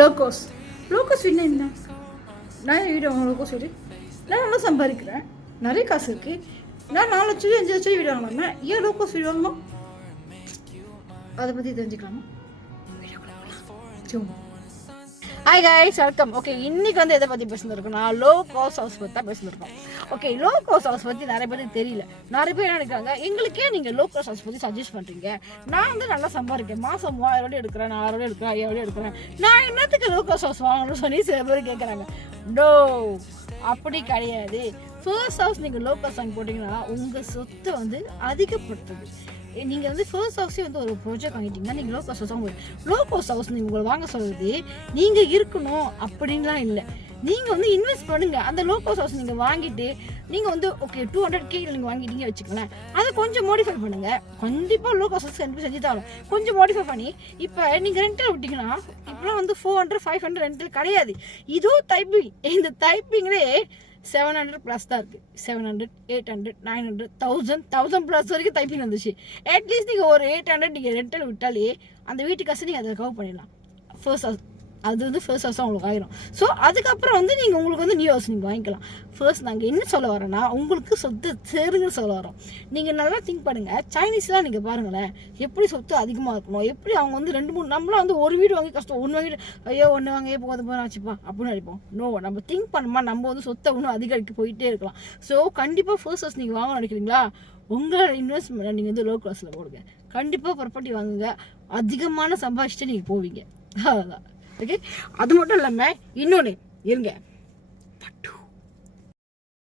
Logos என்ன நான் வீடு வாங்க லோகோஸ் வீடு நான் நல்லா சம்பாதிக்கிறேன், நிறைய காசு இருக்குது, நான் 4 லட்சம் 5 லட்சம் வீடு வாங்கலாமா? ஏன் லோகோஸ் வீடு வாங்கணும்? அதை பற்றி தெரிஞ்சுக்கலாமா? Hi guys, welcome. ஓகே, இன்னைக்கு வந்து எதை பற்றி பேசியிருக்கோம்? நான் லோ காஸ்ட் ஹவுஸ் பற்றி தான் பேசியிருக்கோம். ஓகே, லோ காஸ்ட் ஹவுஸ் பற்றி நிறைய பேருக்கு தெரியல. நிறைய பேர் என்ன நினைக்கிறாங்க, எங்களுக்கே நீங்கள் லோ காஸ்ட் ஹவுஸ் பற்றி சஜஸ்ட் பண்ணுறீங்க, நான் வந்து நல்லா சம்பாதிக்கிறேன், மாதம் 3000 எடுக்கிறேன், 4000 எடுக்கிறேன், 5000 எடுக்கிறேன், நான் என்னத்துக்கு லோ காஸ்ட் ஹவுஸ் வாங்கணும்னு சொல்லி சில பேர் கேட்குறாங்க. டோ, அப்படி கிடையாது. ஃபர்ஸ்ட் ஹவுஸ் நீங்கள் லோ காஸ்ட் வாங்கி போட்டிங்கன்னா உங்கள் சொத்தை வந்து அதிகப்படுத்துது. நீங்கள் வந்து ஃபர்ஸ்ட் ஹவுஸே வந்து ஒரு ப்ராஜெக்ட் வாங்கிட்டீங்கன்னா நீங்கள் லோ காஸ்ட் ஹவுஸ் வாங்க. லோ காஸ்ட் ஹவுஸ் நீங்கள் உங்களை வாங்க சொல்கிறது நீங்கள் இருக்கணும் அப்படின்லாம் இல்லை. நீங்கள் வந்து இன்வெஸ்ட் பண்ணுங்கள். அந்த லோ காஸ்ட் ஹவுஸ் நீங்கள் வாங்கிட்டு நீங்கள் வந்து ஓகே 200K நீங்கள் வாங்கிட்டீங்க வச்சுக்கலாம், அதை கொஞ்சம் மாடிஃபை பண்ணுங்கள். கண்டிப்பாக லோ காஸ்ட் ஹவுஸ் கண்டிப்பாக செஞ்சு தரோம். கொஞ்சம் மாடிஃபை பண்ணி இப்போ நீங்கள் ரெண்டில் விட்டிங்கன்னா இப்போலாம் வந்து 400 500 ரெண்டில் கிடையாது. இதோ டைப்பிங், இந்த டைப்பிங்லே 700+ தான் இருக்குது. 700 800 900 1000+ வரைக்கும் டைப்பிங் வந்துச்சு. அட்லீஸ்ட் நீங்கள் ஒரு 800 நீங்கள் ரெண்டல் விட்டாலே அந்த வீட்டு காசு நீங்கள் அதை கவர் பண்ணிடலாம். ஃபர்ஸ்ட் ஹவுஸ் அது வந்து ஃபர்ஸ்ட் ஹவுஸ் உங்களுக்கு ஆயிரும். ஸோ அதுக்கப்புறம் வந்து நீங்கள் உங்களுக்கு வந்து நியூ ஹவுஸ் நீங்கள் வாங்கிக்கலாம். ஃபர்ஸ்ட் நாங்கள் என்ன சொல்ல வரோன்னா, உங்களுக்கு சொத்து சேருங்கன்னு சொல்ல வரோம். நீங்கள் நல்லா திங்க் பண்ணுங்கள். சைனீஸ்லாம் நீங்கள் பாருங்களேன், எப்படி சொத்து அதிகமாக இருக்கணும், எப்படி அவங்க வந்து 2 3 நம்மளாம் வந்து ஒரு வீடு வாங்கி கஷ்டம், ஒன்று வாங்கிட்டு ஐயோ ஒன்று வாங்க போகாத போகிறோம் வச்சுப்பா அப்படின்னு நினைப்போம். நோ, நம்ம திங்க் பண்ணுமா, நம்ம வந்து சொத்தை இன்னும் அதிகரிக்க போயிட்டே இருக்கலாம். ஸோ கண்டிப்பாக ஃபர்ஸ்ட் ஹவுஸ் நீங்கள் வாங்க நினைக்கிறீங்களா, உங்களோட இன்வெஸ்ட்மெண்ட் நீங்கள் வந்து லோ கிளாஸில் போடுங்க. கண்டிப்பாக ப்ராப்பர்ட்டி வாங்குங்க, அதிகமான சம்பாதிச்சுட்டு நீங்கள் போவீங்க. அவ்வளோதான். ஓகே, அது மட்டும் இல்லாமல் இன்னொன்று இருங்க, பட்டு